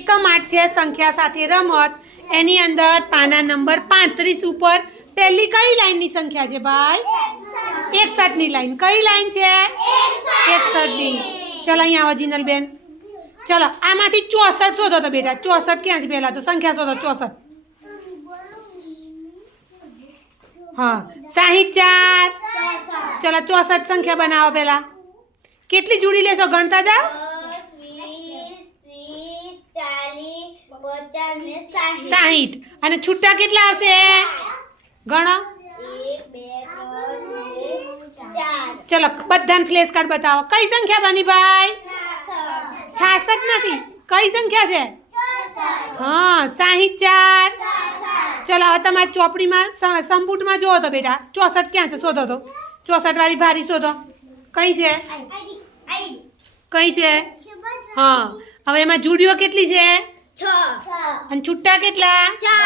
એકમ 8 છે સંખ્યા સાથે રમત। એની અંદર પાના નંબર 35 ઉપર પહેલી કઈ લાઈનની સંખ્યા છે ભાઈ? 61 ની લાઈન। કઈ લાઈન છે? 61 ની। ચલો અહીંયા આવો જીનલબેન। ચલો આમાંથી 64 શોધો તો બેટા। 64 ક્યાં છે? પહેલા તો સંખ્યા શોધો 64। हाँ 64। चलो 64 संख्या बनाओ पहला। कितनी जुड़ी लेसो गणता जाओ। 60 અને છૂટા કેટલા આવશે? ગણો। 1 2 3 4। ચલો બધાને ફ્લેશ કાર્ડ બતાવો। કઈ સંખ્યા બની ભાઈ? 66 નથી। કઈ સંખ્યા છે? हाँ 64। चलो હવે તમારી ચોપડીમાં સંપુટમાં જોવો તો બેટા 64 ક્યાં છે શોધો તો। 64 વાળી ભારી શોધો। કઈ છે? કઈ છે? હા હવે એમાં જુડીઓ કેટલી છે? 6 અને છૂટા કેટલા? 4।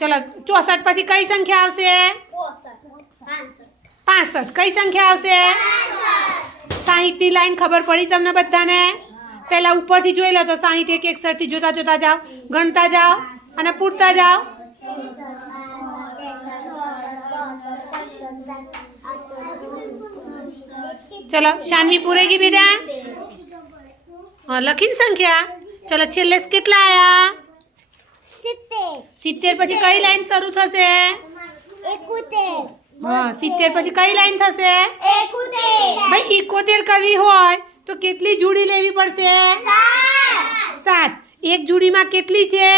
ચલો 64 પછી કઈ સંખ્યા આવશે? 65। કઈ સંખ્યા આવશે? 60 ની લાઈન ખબર પડી તમને બધાને? પહેલા ઉપરથી જોઈ લો તો 60 1 61 થી જોતા જોતા જાઓ, ગણતા જાઓ અને પૂરતા જાઓ। चलो शानवी पूरेगी बेटा। हाँ लखीन संख्या। चलो छेल्ले કેટલા આયા? 70 પછી કઈ લાઈન શરૂ થશે? 71। हाँ 70 પછી કઈ લાઈન થશે? 71। ભાઈ 71 કરવી હોય તો કેટલી જોડી લેવી પડશે? 7। એક જોડીમાં કેટલી છે?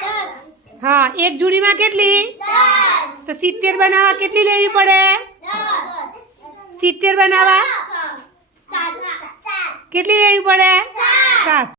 10। हाँ એક જોડીમાં કેટલી? 10। તો 70 બનાવવા કેટલી લેવી પડે? 10। 70 બનાવવા કેટલી લેવી પડે? 7।